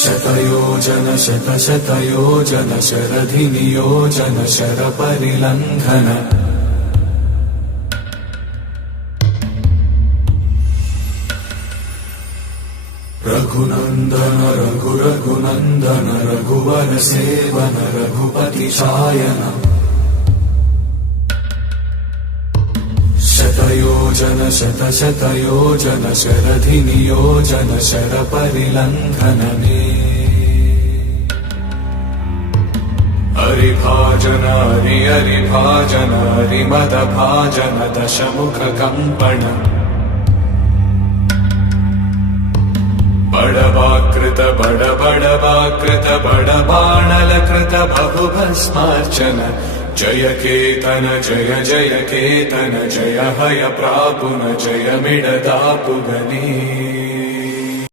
शतयोजन शतशतयोजन शरधिनियोजन शरपरिलङ्घन रघुनन्दन रघुरघुनन्दन रघुवर सेवन रघुपति शायन शतयोजन शतशतयोजन शरधिनियोजन शरपरिलङ्घनने हरिभाजन हरिभाजन हरिमदभाजन दशमुखकम्पण बडवाकृत बडबडवाकृत बडबाणलकृत बहुभस्मार्चन जय केतन जय जय केतन जय हय प्रापुन जय मिडदापुगने।